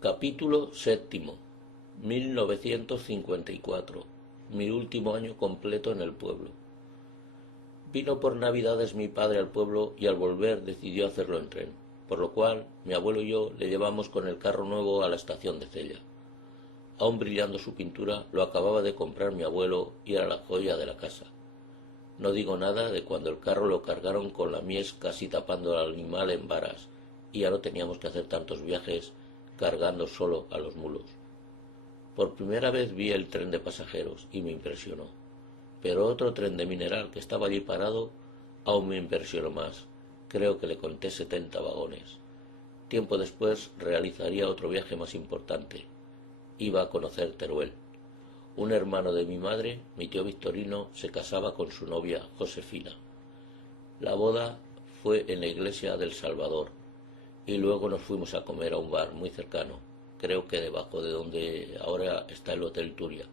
Capítulo séptimo. 1954. Mi último año completo en el pueblo. Vino por Navidades mi padre al pueblo y al volver decidió hacerlo en tren, por lo cual mi abuelo y yo le llevamos con el carro nuevo a la estación de Cella. Aún brillando su pintura, lo acababa de comprar mi abuelo y era la joya de la casa. No digo nada de cuando el carro lo cargaron con la mies casi tapando al animal en varas y ya no teníamos que hacer tantos viajes cargando solo a los mulos. Por primera vez vi el tren de pasajeros y me impresionó, pero otro tren de mineral que estaba allí parado aún me impresionó más. Creo que le conté 70 vagones. Tiempo después realizaría otro viaje más importante. Iba a conocer Teruel. Un hermano de mi madre, mi tío Victorino, se casaba con su novia Josefina. La boda fue en la iglesia del Salvador y luego nos fuimos a comer a un bar muy cercano, creo que debajo de donde ahora está el Hotel Turia.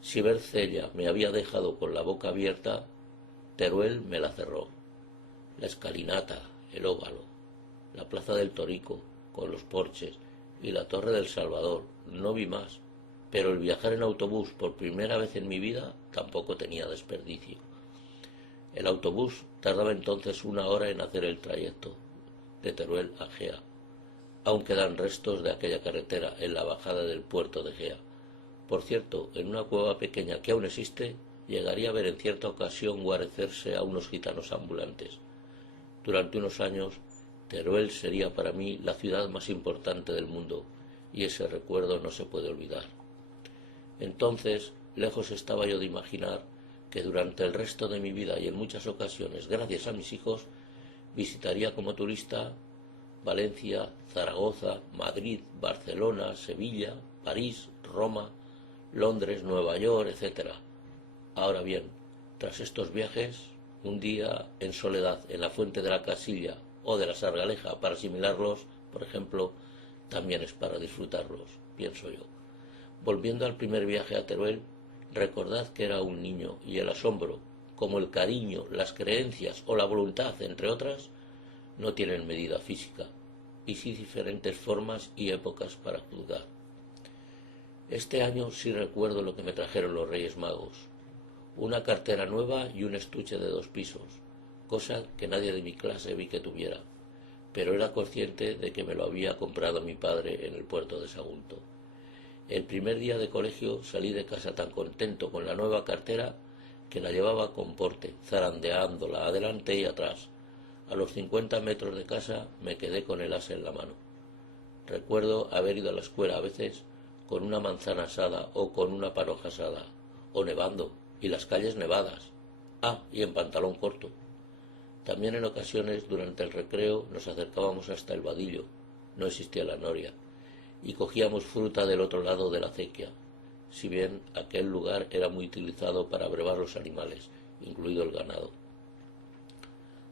Si Bercella me había dejado con la boca abierta, Teruel me la cerró. La escalinata, el óvalo, la plaza del Torico, con los porches, y la torre del Salvador, no vi más. Pero el viajar en autobús por primera vez en mi vida tampoco tenía desperdicio. El autobús tardaba entonces 1 hora en hacer el trayecto de Teruel a Gea. Aún quedan restos de aquella carretera en la bajada del puerto de Gea. Por cierto, en una cueva pequeña que aún existe, llegaría a ver en cierta ocasión guarecerse a unos gitanos ambulantes. Durante unos años, Teruel sería para mí la ciudad más importante del mundo, y ese recuerdo no se puede olvidar. Entonces, lejos estaba yo de imaginar que durante el resto de mi vida y en muchas ocasiones, gracias a mis hijos, visitaría como turista Valencia, Zaragoza, Madrid, Barcelona, Sevilla, París, Roma, Londres, Nueva York, etc. Ahora bien, tras estos viajes, un día en soledad en la Fuente de la Casilla o de la Sargaleja para asimilarlos, por ejemplo, también es para disfrutarlos, pienso yo. Volviendo al primer viaje a Teruel, recordad que era un niño y el asombro, como el cariño, las creencias o la voluntad, entre otras, no tienen medida física, y sí diferentes formas y épocas para juzgar. Este año sí recuerdo lo que me trajeron los Reyes Magos, una cartera nueva y un estuche de 2 pisos, cosa que nadie de mi clase vi que tuviera, pero era consciente de que me lo había comprado mi padre en el puerto de Sagunto. El primer día de colegio salí de casa tan contento con la nueva cartera que la llevaba con porte, zarandeándola adelante y atrás. A los 50 metros de casa me quedé con el as en la mano. Recuerdo haber ido a la escuela a veces con una manzana asada o con una panoja asada, o nevando, y las calles nevadas. Y en pantalón corto. También en ocasiones durante el recreo nos acercábamos hasta el Vadillo, no existía la noria, y cogíamos fruta del otro lado de la acequia, si bien aquel lugar era muy utilizado para brevar los animales, incluido el ganado.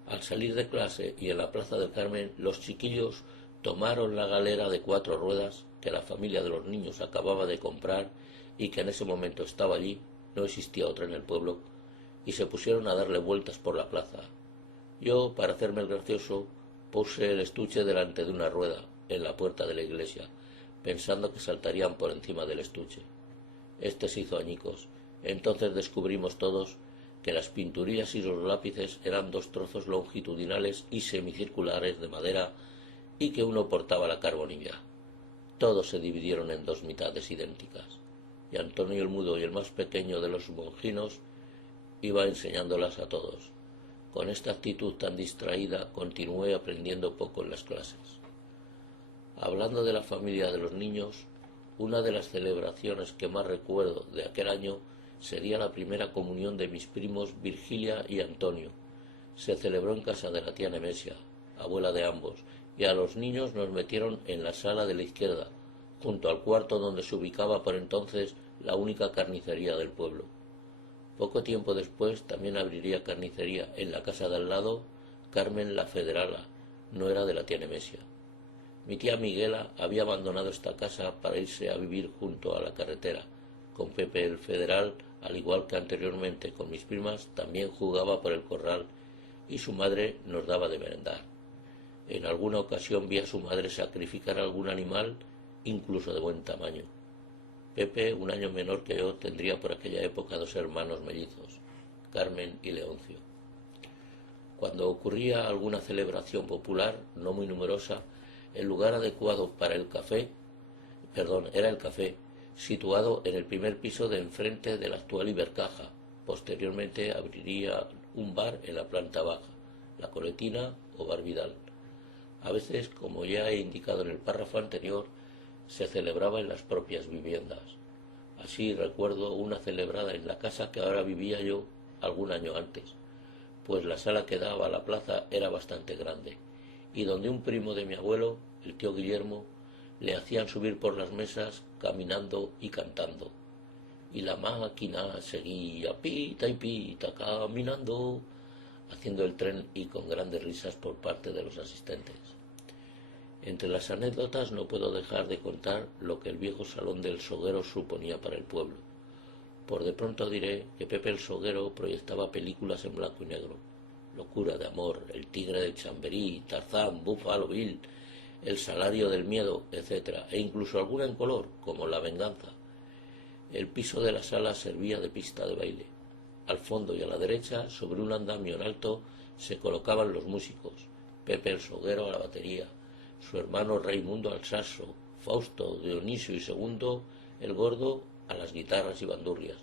Al salir de clase y en la plaza del Carmen, los chiquillos tomaron la galera de 4 ruedas que la familia de los niños acababa de comprar y que en ese momento estaba allí, no existía otra en el pueblo, y se pusieron a darle vueltas por la plaza. Yo, para hacerme el gracioso, puse el estuche delante de una rueda, en la puerta de la iglesia, pensando que saltarían por encima del estuche. Este se hizo añicos. Entonces descubrimos todos que las pinturillas y los lápices eran 2 trozos longitudinales y semicirculares de madera y que uno portaba la carbonilla. Todos se dividieron en 2 mitades idénticas, y Antonio el Mudo y el más pequeño de los monjinos iba enseñándolas a todos. Con esta actitud tan distraída continué aprendiendo poco en las clases. Hablando de la familia de los niños, una de las celebraciones que más recuerdo de aquel año sería la primera comunión de mis primos Virgilia y Antonio. Se celebró en casa de la tía Nemesia, abuela de ambos, y a los niños nos metieron en la sala de la izquierda, junto al cuarto donde se ubicaba por entonces la única carnicería del pueblo. Poco tiempo después también abriría carnicería en la casa de al lado Carmen la Federala, no era de la tía Nemesia. Mi tía Miguela había abandonado esta casa para irse a vivir junto a la carretera. Con Pepe el Federal, al igual que anteriormente con mis primas, también jugaba por el corral y su madre nos daba de merendar. En alguna ocasión vi a su madre sacrificar algún animal incluso de buen tamaño. Pepe, un año menor que yo, tendría por aquella época 2 hermanos mellizos, Carmen y Leoncio. Cuando ocurría alguna celebración popular, no muy numerosa, el lugar adecuado para era el café, situado en el primer piso de enfrente de la actual Ibercaja. Posteriormente abriría un bar en la planta baja, la Coletina o Bar Vidal. A veces, como ya he indicado en el párrafo anterior, se celebraba en las propias viviendas. Así recuerdo una celebrada en la casa que ahora vivía yo algún año antes, pues la sala que daba a la plaza era bastante grande, y donde un primo de mi abuelo, el tío Guillermo, le hacían subir por las mesas caminando y cantando. Y la máquina seguía pita y pita caminando, haciendo el tren y con grandes risas por parte de los asistentes. Entre las anécdotas no puedo dejar de contar lo que el viejo salón del Soguero suponía para el pueblo. Por de pronto diré que Pepe el Soguero proyectaba películas en blanco y negro. Locura de amor, El tigre del Chamberí, Tarzán, Buffalo Bill, El salario del miedo, etc., e incluso alguna en color, como La venganza. El piso de la sala servía de pista de baile. Al fondo y a la derecha, sobre un andamio en alto, se colocaban los músicos: Pepe el Soguero a la batería, su hermano Raimundo al saxo, Fausto, Dionisio y Segundo, el Gordo, a las guitarras y bandurrias.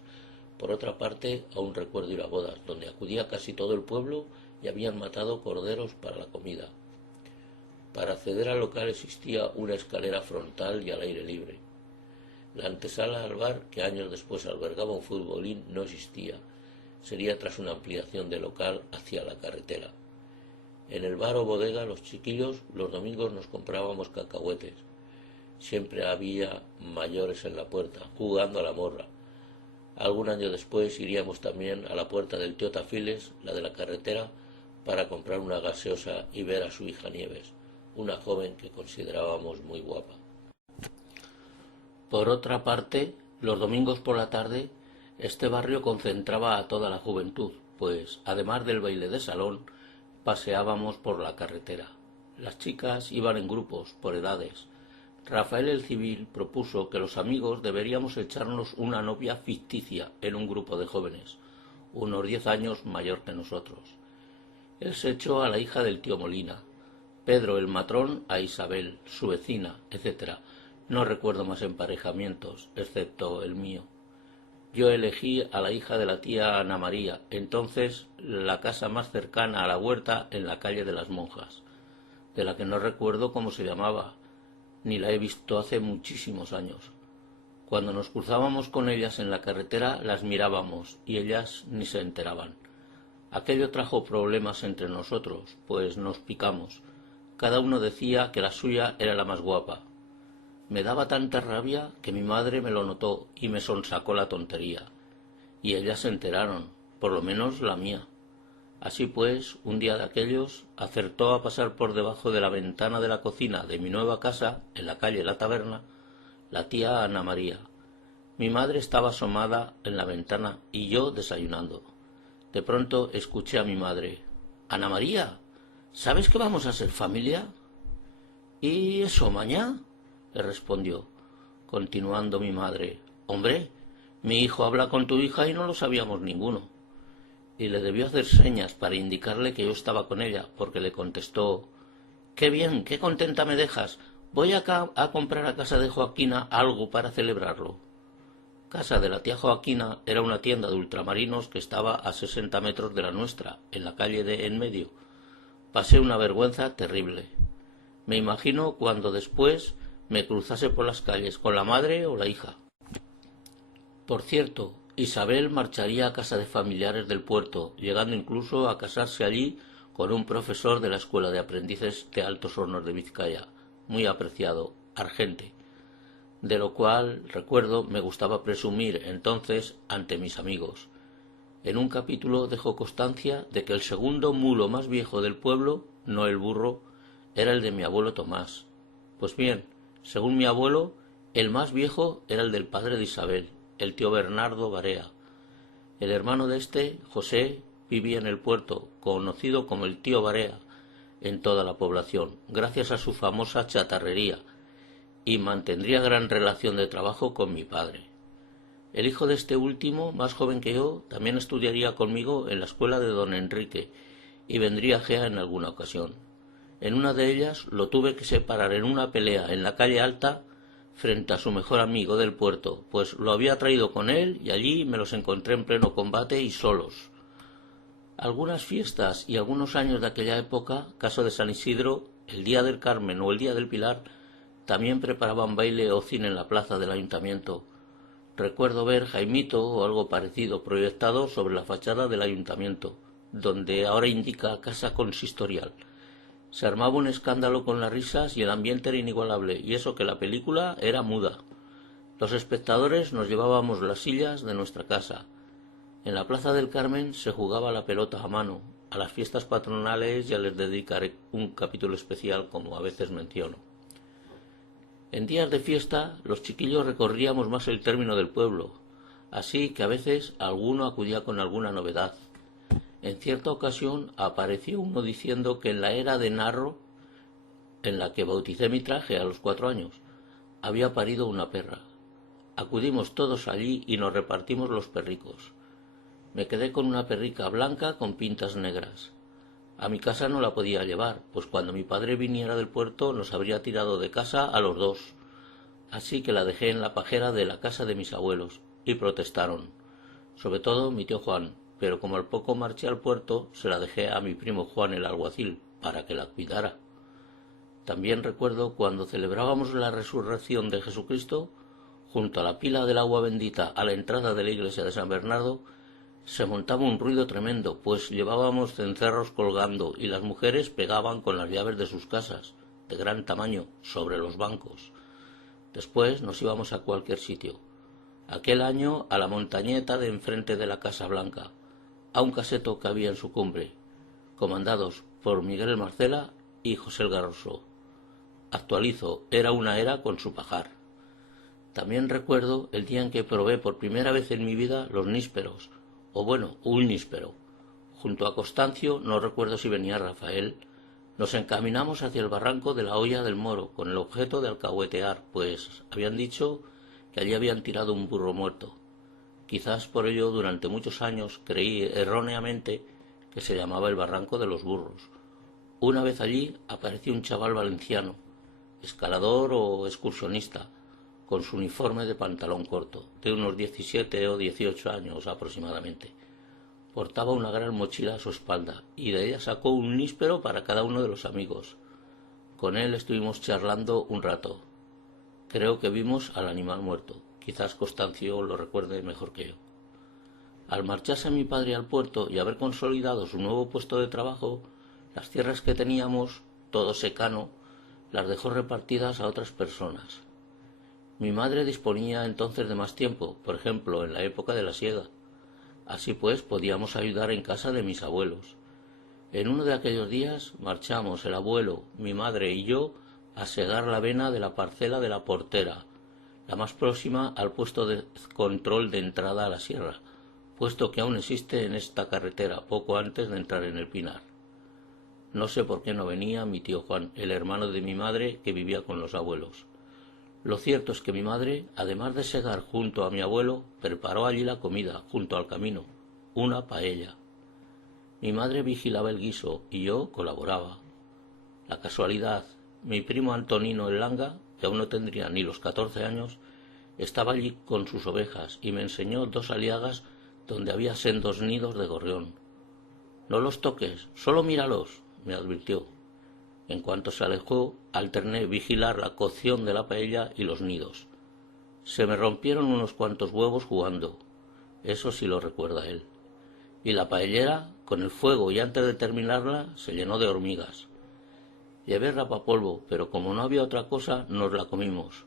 Por otra parte, aún recuerdo ir a bodas, donde acudía casi todo el pueblo y habían matado corderos para la comida. Para acceder al local existía una escalera frontal y al aire libre. La antesala al bar, que años después albergaba un futbolín, no existía. Sería tras una ampliación del local hacia la carretera. En el bar o bodega, los chiquillos, los domingos nos comprábamos cacahuetes. Siempre había mayores en la puerta, jugando a la morra. Algún año después iríamos también a la puerta del tío Tafiles, la de la carretera, para comprar una gaseosa y ver a su hija Nieves, una joven que considerábamos muy guapa. Por otra parte, los domingos por la tarde, este barrio concentraba a toda la juventud, pues, además del baile de salón, paseábamos por la carretera. Las chicas iban en grupos, por edades. Rafael el Civil propuso que los amigos deberíamos echarnos una novia ficticia en un grupo de jóvenes, unos 10 años mayor que nosotros. Él se echó a la hija del tío Molina, Pedro el matrón a Isabel, su vecina, etc. No recuerdo más emparejamientos, excepto el mío. Yo elegí a la hija de la tía Ana María, entonces la casa más cercana a la huerta en la calle de las Monjas, de la que no recuerdo cómo se llamaba, ni la he visto hace muchísimos años. Cuando nos cruzábamos con ellas en la carretera las mirábamos y ellas ni se enteraban. Aquello trajo problemas entre nosotros, pues nos picamos. Cada uno decía que la suya era la más guapa. Me daba tanta rabia que mi madre me lo notó y me sonsacó la tontería. Y ellas se enteraron, por lo menos la mía. Así pues, un día de aquellos, acertó a pasar por debajo de la ventana de la cocina de mi nueva casa, en la calle La Taberna, la tía Ana María. Mi madre estaba asomada en la ventana y yo desayunando. De pronto escuché a mi madre: «Ana María, ¿sabes que vamos a ser familia?» «¿Y eso, mañá?», le respondió, continuando mi madre: «Hombre, mi hijo habla con tu hija y no lo sabíamos ninguno». Y le debió hacer señas para indicarle que yo estaba con ella, porque le contestó: «Qué bien, qué contenta me dejas. Voy acá a comprar a casa de Joaquina algo para celebrarlo». Casa de la tía Joaquina era una tienda de ultramarinos que estaba a 60 metros de la nuestra, en la calle de en medio. Pasé una vergüenza terrible. Me imagino cuando después me cruzase por las calles con la madre o la hija. Por cierto, Isabel marcharía a casa de familiares del puerto, llegando incluso a casarse allí con un profesor de la Escuela de Aprendices de Altos Hornos de Vizcaya, muy apreciado, Argente, de lo cual, recuerdo, me gustaba presumir entonces ante mis amigos. En un capítulo dejó constancia de que el segundo mulo más viejo del pueblo, no el burro, era el de mi abuelo Tomás. Pues bien, según mi abuelo, el más viejo era el del padre de Isabel, el tío Bernardo Barea. El hermano de este, José, vivía en el puerto, conocido como el tío Barea en toda la población, gracias a su famosa chatarrería, y mantendría gran relación de trabajo con mi padre. El hijo de este último, más joven que yo, también estudiaría conmigo en la escuela de don Enrique y vendría a Gea en alguna ocasión. En una de ellas lo tuve que separar en una pelea en la calle Alta frente a su mejor amigo del puerto, pues lo había traído con él y allí me los encontré en pleno combate y solos. Algunas fiestas y algunos años de aquella época, caso de San Isidro, el Día del Carmen o el Día del Pilar, también preparaban baile o cine en la plaza del ayuntamiento. Recuerdo ver Jaimito o algo parecido proyectado sobre la fachada del ayuntamiento, donde ahora indica Casa Consistorial. Se armaba un escándalo con las risas y el ambiente era inigualable, y eso que la película era muda. Los espectadores nos llevábamos las sillas de nuestra casa. En la Plaza del Carmen se jugaba la pelota a mano. A las fiestas patronales ya les dedicaré un capítulo especial, como a veces menciono. En días de fiesta los chiquillos recorríamos más el término del pueblo, así que a veces alguno acudía con alguna novedad. En cierta ocasión apareció uno diciendo que en la era de Narro, en la que bauticé mi traje a los 4 años, había parido una perra. Acudimos todos allí y nos repartimos los perricos. Me quedé con una perrica blanca con pintas negras. A mi casa no la podía llevar, pues cuando mi padre viniera del puerto nos habría tirado de casa a los dos. Así que la dejé en la pajera de la casa de mis abuelos, y protestaron, sobre todo mi tío Juan, pero como al poco marché al puerto, se la dejé a mi primo Juan el alguacil, para que la cuidara. También recuerdo cuando celebrábamos la resurrección de Jesucristo, junto a la pila del agua bendita a la entrada de la iglesia de San Bernardo, se montaba un ruido tremendo, pues llevábamos cencerros colgando y las mujeres pegaban con las llaves de sus casas, de gran tamaño, sobre los bancos. Después nos íbamos a cualquier sitio. Aquel año a la montañeta de enfrente de la Casa Blanca, a un caseto que había en su cumbre, comandados por Miguel Marcela y José el Garroso. Actualizo, era una era con su pajar. También recuerdo el día en que probé por primera vez en mi vida los nísperos, o bueno, un níspero. Junto a Constancio, no recuerdo si venía Rafael, nos encaminamos hacia el barranco de la Hoya del Moro, con el objeto de alcahuetear, pues habían dicho que allí habían tirado un burro muerto. Quizás por ello durante muchos años creí erróneamente que se llamaba el barranco de los burros. Una vez allí apareció un chaval valenciano, escalador o excursionista, con su uniforme de pantalón corto, de unos 17 o 18 años aproximadamente. Portaba una gran mochila a su espalda y de ella sacó un níspero para cada uno de los amigos. Con él estuvimos charlando un rato. Creo que vimos al animal muerto. Quizás Constancio lo recuerde mejor que yo. Al marcharse mi padre al puerto y haber consolidado su nuevo puesto de trabajo, las tierras que teníamos, todo secano, las dejó repartidas a otras personas. Mi madre disponía entonces de más tiempo, por ejemplo, en la época de la siega. Así pues, podíamos ayudar en casa de mis abuelos. En uno de aquellos días marchamos el abuelo, mi madre y yo a segar la avena de la parcela de la Portera, la más próxima al puesto de control de entrada a la sierra, puesto que aún existe en esta carretera poco antes de entrar en el Pinar. No sé por qué no venía mi tío Juan, el hermano de mi madre que vivía con los abuelos. Lo cierto es que mi madre, además de segar junto a mi abuelo, preparó allí la comida, junto al camino, una paella. Mi madre vigilaba el guiso y yo colaboraba. La casualidad, mi primo Antonino el Langa, que aún no tendría ni los 14 años, estaba allí con sus ovejas y me enseñó 2 aliagas donde había sendos nidos de gorrión. No los toques, solo míralos, me advirtió. En cuanto se alejó, alterné vigilar la cocción de la paella y los nidos. Se me rompieron unos cuantos huevos jugando. Eso sí lo recuerda él. Y la paellera, con el fuego y antes de terminarla, se llenó de hormigas. Llevé rapapolvo, pero como no había otra cosa, nos la comimos.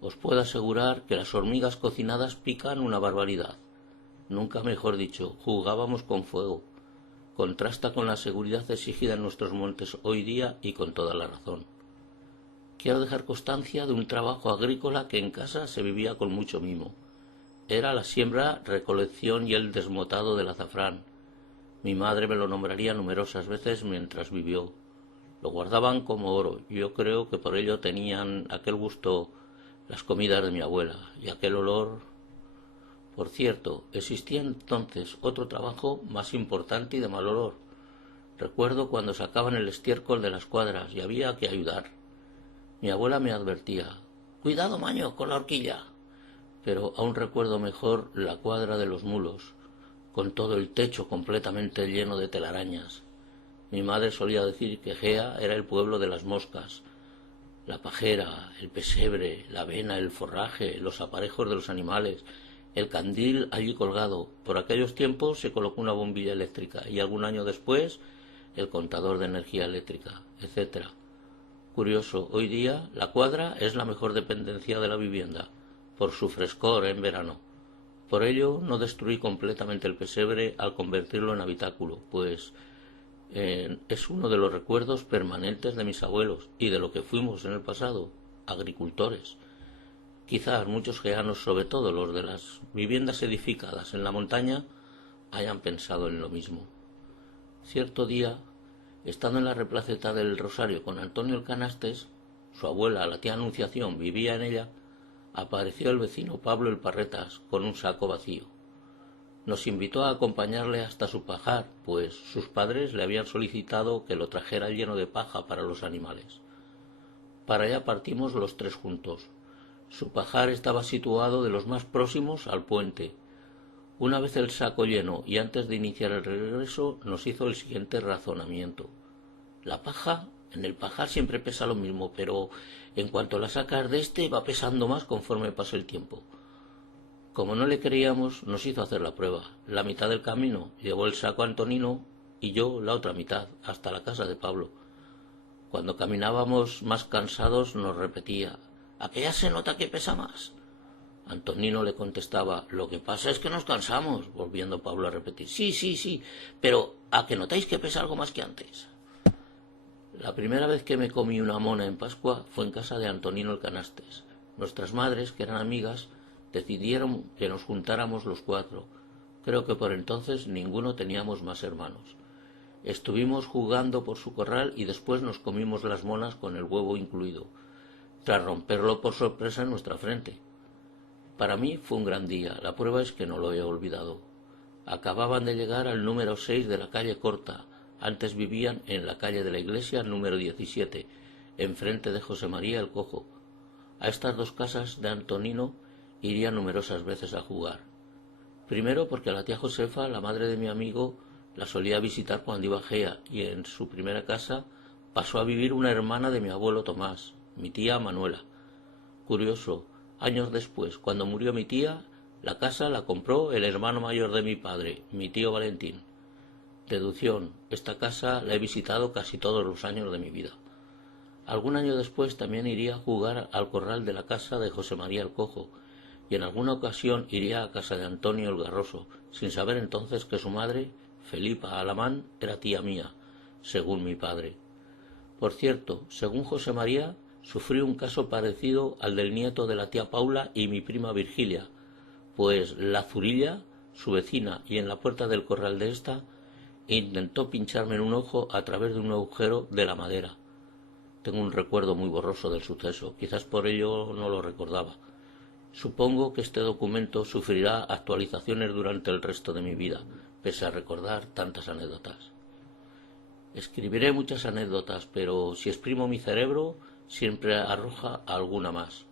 Os puedo asegurar que las hormigas cocinadas pican una barbaridad. Nunca mejor dicho, jugábamos con fuego. Contrasta con la seguridad exigida en nuestros montes hoy día y con toda la razón. Quiero dejar constancia de un trabajo agrícola que en casa se vivía con mucho mimo. Era la siembra, recolección y el desmotado del azafrán. Mi madre me lo nombraría numerosas veces mientras vivió. Lo guardaban como oro. Yo creo que por ello tenían aquel gusto las comidas de mi abuela y aquel olor. Por cierto, existía entonces otro trabajo más importante y de mal olor. Recuerdo cuando sacaban el estiércol de las cuadras y había que ayudar. Mi abuela me advertía: «Cuidado, Maño, con la horquilla». Pero aún recuerdo mejor la cuadra de los mulos, con todo el techo completamente lleno de telarañas. Mi madre solía decir que Gea era el pueblo de las moscas. La pajera, el pesebre, la avena, el forraje, los aparejos de los animales, el candil allí colgado. Por aquellos tiempos se colocó una bombilla eléctrica y algún año después el contador de energía eléctrica, etc. Curioso, hoy día la cuadra es la mejor dependencia de la vivienda, por su frescor en verano. Por ello no destruí completamente el pesebre al convertirlo en habitáculo, pues es uno de los recuerdos permanentes de mis abuelos y de lo que fuimos en el pasado, agricultores. Quizás muchos geanos, sobre todo los de las viviendas edificadas en la montaña, hayan pensado en lo mismo. Cierto día, estando en la replaceta del Rosario con Antonio el Canastes, su abuela, la tía Anunciación, vivía en ella, apareció el vecino Pablo el Parretas con un saco vacío. Nos invitó a acompañarle hasta su pajar, pues sus padres le habían solicitado que lo trajera lleno de paja para los animales. Para allá partimos los tres juntos. Su pajar estaba situado de los más próximos al puente. Una vez el saco lleno y antes de iniciar el regreso, nos hizo el siguiente razonamiento. La paja, en el pajar siempre pesa lo mismo, pero en cuanto la sacas de este va pesando más conforme pasa el tiempo. Como no le creíamos, nos hizo hacer la prueba. La mitad del camino llevó el saco a Antonino y yo la otra mitad, hasta la casa de Pablo. Cuando caminábamos más cansados nos repetía: «¿A que ya se nota que pesa más?». Antonino le contestaba: «Lo que pasa es que nos cansamos», volviendo Pablo a repetir: Sí, pero ¿a que notáis que pesa algo más que antes?». La primera vez que me comí una mona en Pascua fue en casa de Antonino el Canastes. Nuestras madres, que eran amigas, decidieron que nos juntáramos los cuatro. Creo que por entonces ninguno teníamos más hermanos. Estuvimos jugando por su corral y después nos comimos las monas con el huevo incluido, tras romperlo por sorpresa en nuestra frente. Para mí fue un gran día, la prueba es que no lo he olvidado. Acababan de llegar al número 6 de la calle Corta. Antes vivían en la calle de la iglesia número 17, enfrente de José María el Cojo. A estas dos casas de Antonino iría numerosas veces a jugar. Primero porque a la tía Josefa, la madre de mi amigo, la solía visitar cuando iba a Gea, y en su primera casa pasó a vivir una hermana de mi abuelo Tomás, mi tía Manuela. Curioso, años después, cuando murió mi tía, la casa la compró el hermano mayor de mi padre, mi tío Valentín. Deducción: esta casa la he visitado casi todos los años de mi vida. Algún año después también iría a jugar al corral de la casa de José María el Cojo, y en alguna ocasión iría a casa de Antonio el Garroso, sin saber entonces que su madre, Felipa Alamán, era tía mía, según mi padre. Por cierto, según José María, sufrí un caso parecido al del nieto de la tía Paula y mi prima Virgilia, pues la Zurilla, su vecina, y en la puerta del corral de esta, intentó pincharme en un ojo a través de un agujero de la madera. Tengo un recuerdo muy borroso del suceso, quizás por ello no lo recordaba. Supongo que este documento sufrirá actualizaciones durante el resto de mi vida, pese a recordar tantas anécdotas. Escribiré muchas anécdotas, pero si exprimo mi cerebro, siempre arroja alguna más.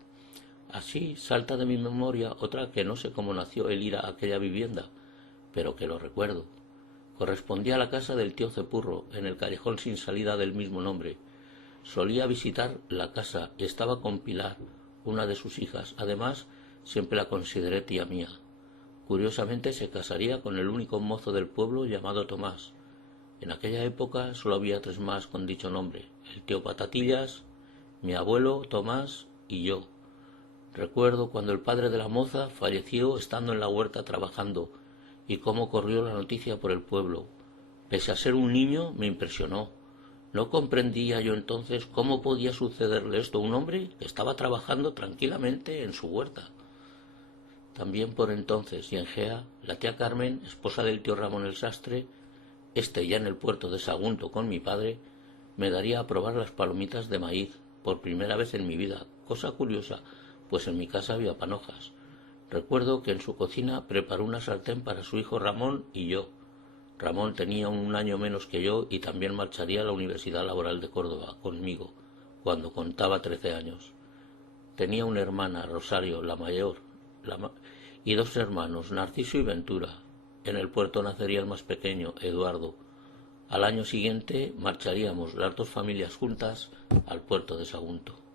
Así salta de mi memoria otra que no sé cómo nació el ir a aquella vivienda, pero que lo recuerdo. Correspondía a la casa del tío Cepurro, en el callejón sin salida del mismo nombre. Solía visitar la casa y estaba con Pilar, una de sus hijas. Además, siempre la consideré tía mía. Curiosamente se casaría con el único mozo del pueblo llamado Tomás. En aquella época solo había tres más con dicho nombre: el tío Patatillas, mi abuelo Tomás y yo. Recuerdo cuando el padre de la moza falleció estando en la huerta trabajando, y cómo corrió la noticia por el pueblo. Pese a ser un niño, me impresionó. No comprendía yo entonces cómo podía sucederle esto a un hombre que estaba trabajando tranquilamente en su huerta. También por entonces, y en Gea, la tía Carmen, esposa del tío Ramón el Sastre, ya en el puerto de Sagunto con mi padre, me daría a probar las palomitas de maíz, por primera vez en mi vida, cosa curiosa, pues en mi casa había panojas. Recuerdo que en su cocina preparó una sartén para su hijo Ramón y yo. Ramón tenía un año menos que yo y también marcharía a la Universidad Laboral de Córdoba conmigo, cuando contaba 13 años. Tenía una hermana, Rosario, la mayor, y dos hermanos, Narciso y Ventura. En el puerto nacería el más pequeño, Eduardo. Al año siguiente marcharíamos las dos familias juntas al puerto de Sagunto.